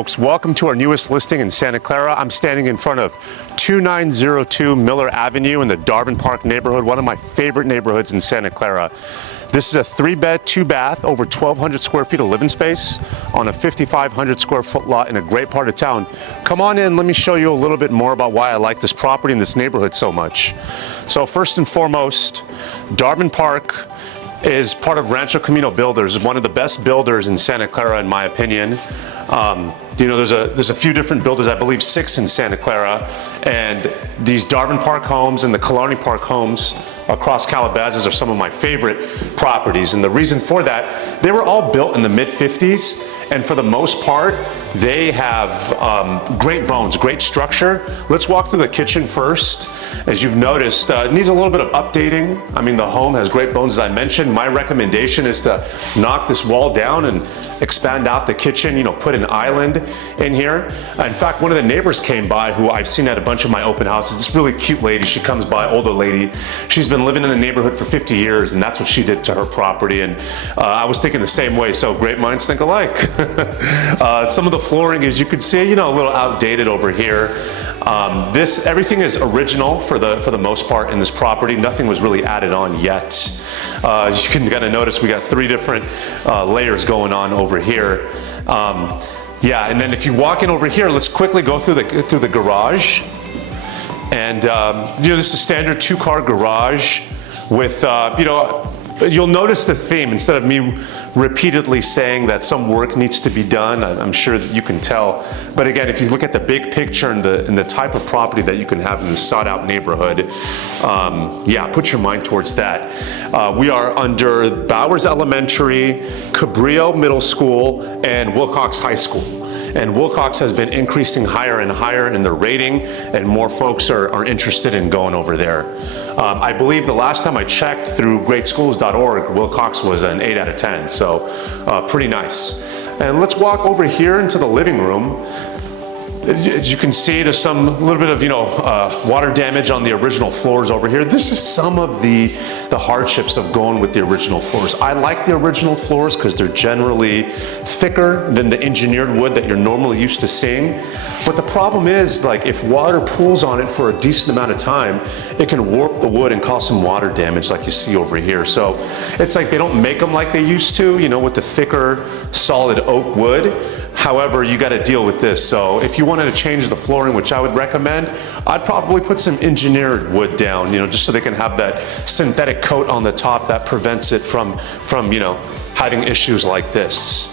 folks, welcome to our newest listing in Santa Clara. I'm standing in front of 2902 Millar Avenue in the Darvin Park neighborhood, one of my favorite neighborhoods in Santa Clara. This is a 3-bed, 2-bath, over 1,200 square feet of living space on a 5,500 square foot lot in a great part of town. Come on in, let me show you a little bit more about why I like this property and this neighborhood so much. So first and foremost, Darvin Park is part of Rancho Camino Builders, one of the best builders in Santa Clara in my opinion. You know, there's a few different builders, I believe 6 in Santa Clara, and these Darvin Park homes and the Killarney Park homes across Calabasas are some of my favorite properties. And the reason for that, they were all built in the mid-50s, and for the most part, they have great bones, great structure. Let's walk through the kitchen first. As you've noticed, it needs a little bit of updating. I mean, the home has great bones, as I mentioned. My recommendation is to knock this wall down and expand out the kitchen, you know, put an island in here. In fact, one of the neighbors came by who I've seen at a bunch of my open houses. This really cute lady, she comes by, older lady. She's been living in the neighborhood for 50 years, and that's what she did to her property. And I was thinking the same way, so great minds think alike. Some of the flooring, as you can see, you know, a little outdated over here. Everything is original for the most part in this property. Nothing was really added on yet. As you can kind of notice, we got 3 different layers going on over here. Yeah, and then if you walk in over here, let's quickly go through the garage. And you know, this is a standard 2-car garage with you know, you'll notice the theme. Instead of me repeatedly saying that some work needs to be done, I'm sure that you can tell. But again, if you look at the big picture and the type of property that you can have in this sought-out neighborhood, yeah, put your mind towards that. We are under Bowers Elementary, Cabrillo Middle School, and Wilcox High School. And Wilcox has been increasing higher and higher in their rating, and more folks are interested in going over there. I believe the last time I checked through greatschools.org, Wilcox was an 8 out of 10, so pretty nice. And let's walk over here into the living room. As you can see, there's a little bit of, you know, water damage on the original floors over here. This is some of the hardships of going with the original floors. I like the original floors because they're generally thicker than the engineered wood that you're normally used to seeing. But the problem is, like, if water pools on it for a decent amount of time, it can warp the wood and cause some water damage like you see over here. So it's like they don't make them like they used to, you know, with the thicker, solid oak wood. However, you got to deal with this. So if you wanted to change the flooring, which I would recommend, I'd probably put some engineered wood down, you know, just so they can have that synthetic coat on the top that prevents it from you know, having issues like this.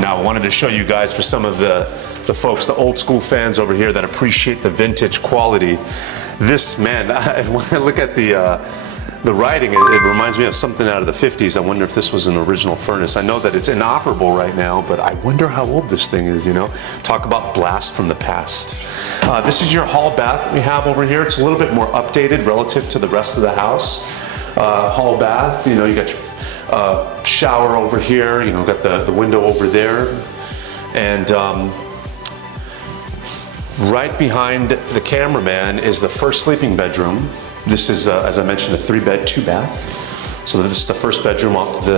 Now, I wanted to show you guys, for some of the folks, the old school fans over here that appreciate the vintage quality. This, man, when I look at the writing, it reminds me of something out of the 50s. I wonder if this was an original furnace. I know that it's inoperable right now, but I wonder how old this thing is, you know? Talk about blast from the past. This is your hall bath we have over here. It's a little bit more updated relative to the rest of the house. Hall bath, you know, you got your shower over here, you know, got the window over there. And right behind the cameraman is the first sleeping bedroom. This is, as I mentioned, a 3-bed, 2-bath. So this is the first bedroom off to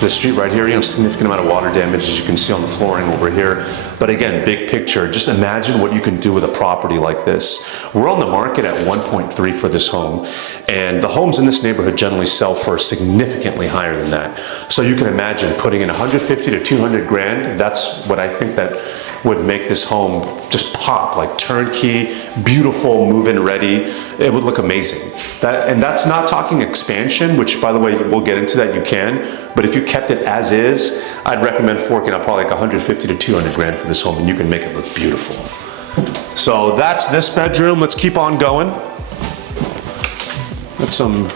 the street right here. You know, significant amount of water damage, as you can see on the flooring over here. But again, big picture, just imagine what you can do with a property like this. We're on the market at 1.3 for this home, and the homes in this neighborhood generally sell for significantly higher than that. So you can imagine putting in 150 to 200 grand. That's what I think that would make this home just pop, like turnkey, beautiful, move-in ready. It would look amazing. And that's not talking expansion, which, by the way, we'll get into that, you can. But if you kept it as is, I'd recommend forking out probably like 150 to 200 grand for this home, and you can make it look beautiful. So that's this bedroom. Let's keep on going. Got some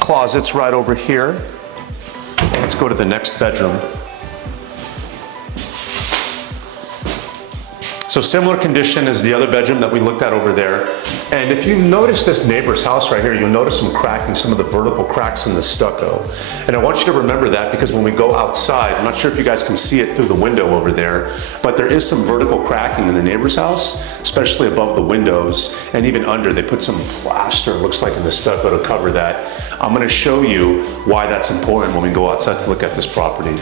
closets right over here. Let's go to the next bedroom. So similar condition as the other bedroom that we looked at over there. And if you notice this neighbor's house right here, you'll notice some cracking, some of the vertical cracks in the stucco. And I want you to remember that, because when we go outside, I'm not sure if you guys can see it through the window over there, but there is some vertical cracking in the neighbor's house, especially above the windows, and even under. They put some plaster, it looks like, in the stucco to cover that. I'm gonna show you why that's important when we go outside to look at this property.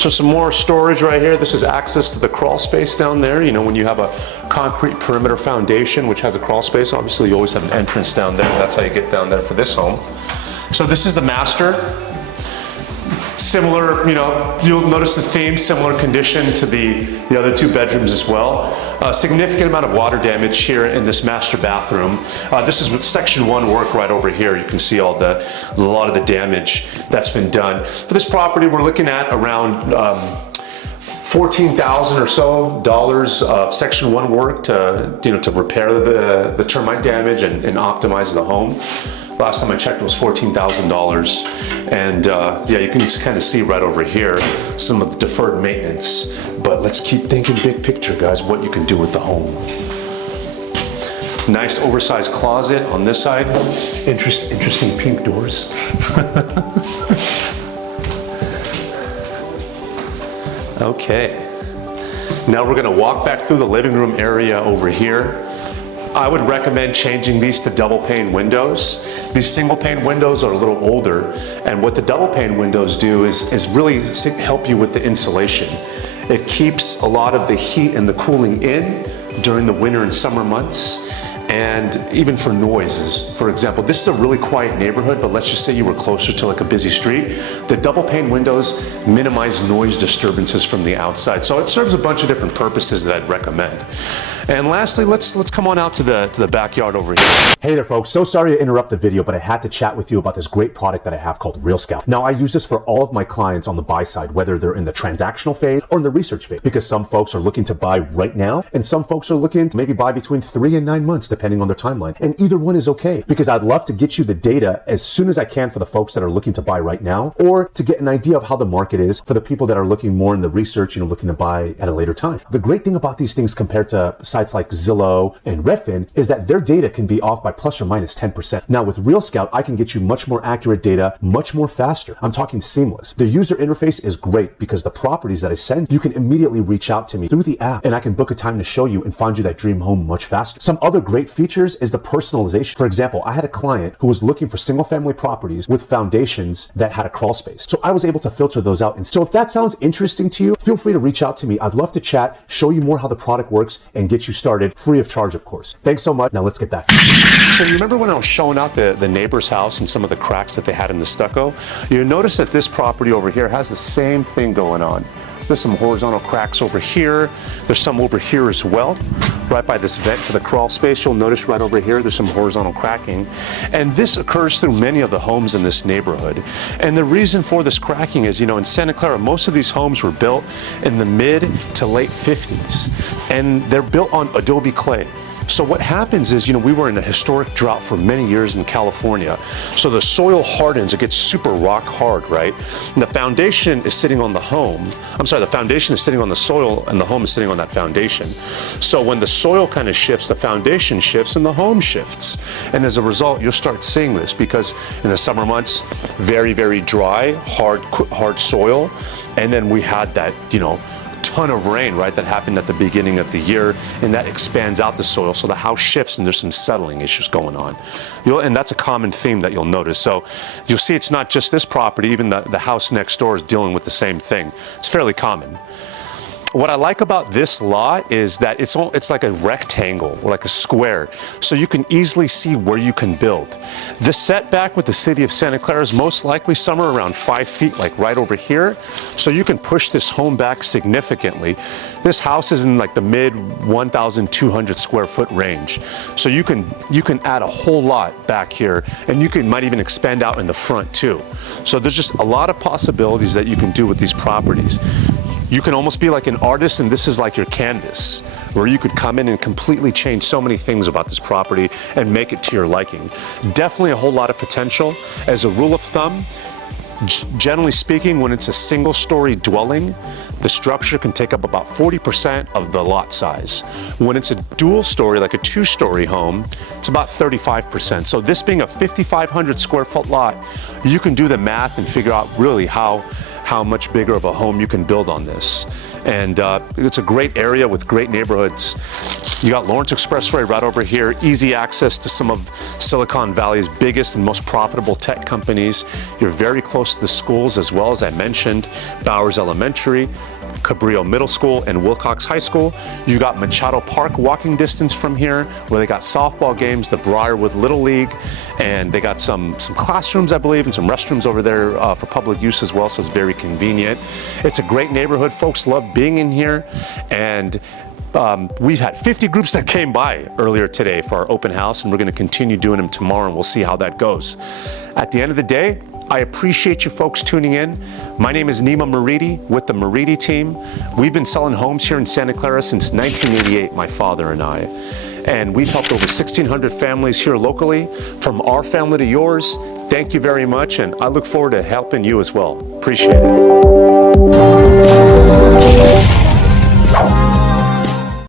So some more storage right here. This is access to the crawl space down there. You know, when you have a concrete perimeter foundation, which has a crawl space, obviously you always have an entrance down there. That's how you get down there for this home. So this is the master. Similar, you know, you'll notice the theme, similar condition to the other two bedrooms as well. A significant amount of water damage here in this master bathroom. This is with section 1 work right over here. You can see a lot of the damage that's been done. For this property, we're looking at around $14,000 or so of section 1 work to, you know, to repair the termite damage and optimize the home. Last time I checked, it was $14,000. And yeah, you can just kind of see right over here some of the deferred maintenance. But let's keep thinking big picture, guys, what you can do with the home. Nice oversized closet on this side. Interesting pink doors. Okay. Now we're gonna walk back through the living room area over here. I would recommend changing these to double pane windows. These single pane windows are a little older, and what the double pane windows do is really help you with the insulation. It keeps a lot of the heat and the cooling in during the winter and summer months, and even for noises. For example, this is a really quiet neighborhood, but let's just say you were closer to like a busy street. The double pane windows minimize noise disturbances from the outside. So it serves a bunch of different purposes that I'd recommend. And lastly, let's come on out to the backyard over here. Hey there folks, so sorry to interrupt the video, but I had to chat with you about this great product that I have called Real Scout. Now I use this for all of my clients on the buy side, whether they're in the transactional phase or in the research phase, because some folks are looking to buy right now and some folks are looking to maybe buy between 3 and 9 months depending on their timeline. And either one is okay, because I'd love to get you the data as soon as I can for the folks that are looking to buy right now, or to get an idea of how the market is for the people that are looking more in the research, you know, looking to buy at a later time. The great thing about these things compared to sites like Zillow and Redfin is that their data can be off by plus or minus 10%. Now with Real Scout, I can get you much more accurate data, much more faster. I'm talking seamless. The user interface is great because the properties that I send, you can immediately reach out to me through the app and I can book a time to show you and find you that dream home much faster. Some other great features is the personalization. For example, I had a client who was looking for single family properties with foundations that had a crawl space. So I was able to filter those out. And so if that sounds interesting to you, feel free to reach out to me. I'd love to chat, show you more how the product works and get you started free of charge, of course. Thanks so much. Now let's get back. So you remember when I was showing out the neighbor's house and some of the cracks that they had in the stucco? You notice that this property over here has the same thing going on. There's some horizontal cracks over here. There's some over here as well. Right by this vent to the crawl space, you'll notice right over here, there's some horizontal cracking. And this occurs through many of the homes in this neighborhood. And the reason for this cracking is, you know, in Santa Clara, most of these homes were built in the mid to late 50s. And they're built on adobe clay. So what happens is, you know, we were in a historic drought for many years in California. So the soil hardens, it gets super rock hard, right? And the foundation is sitting on the home. I'm sorry, the foundation is sitting on the soil and the home is sitting on that foundation. So when the soil kind of shifts, the foundation shifts and the home shifts. And as a result, you'll start seeing this because in the summer months, very, very dry, hard soil. And then we had that, you know, ton of rain, right, that happened at the beginning of the year, and that expands out the soil, so the house shifts and there's some settling issues going on. And that's a common theme that you'll notice. So you'll see it's not just this property, even the house next door is dealing with the same thing. It's fairly common. What I like about this lot is that it's like a rectangle or like a square, so you can easily see where you can build. The setback with the city of Santa Clara is most likely somewhere around 5 feet, like right over here, so you can push this home back significantly. This house is in like the mid 1,200 square foot range, so you can add a whole lot back here, and you might even expand out in the front too. So there's just a lot of possibilities that you can do with these properties. You can almost be like an artist, and this is like your canvas, where you could come in and completely change so many things about this property and make it to your liking. Definitely a whole lot of potential. As a rule of thumb, generally speaking, when it's a single story dwelling, the structure can take up about 40% of the lot size. When it's a dual story, like a 2-story home, it's about 35%. So this being a 5,500 square foot lot, you can do the math and figure out really how much bigger of a home you can build on this. And it's a great area with great neighborhoods. You got Lawrence Expressway right over here, easy access to some of Silicon Valley's biggest and most profitable tech companies. You're very close to the schools as well, as I mentioned, Bowers Elementary, Cabrillo Middle School, and Wilcox High School. You got Machado Park walking distance from here, where they got softball games, the Briarwood Little League, and they got some classrooms, I believe, and some restrooms over there for public use as well, so it's very convenient. It's a great neighborhood. Folks love being in here, and we've had 50 groups that came by earlier today for our open house, and we're going to continue doing them tomorrow, and we'll see how that goes. At the end of the day, I appreciate you folks tuning in. My name is Nima Moridi with the Moridi team. We've been selling homes here in Santa Clara since 1988, my father and I. And we've helped over 1,600 families here locally. From our family to yours, thank you very much, and I look forward to helping you as well. Appreciate it.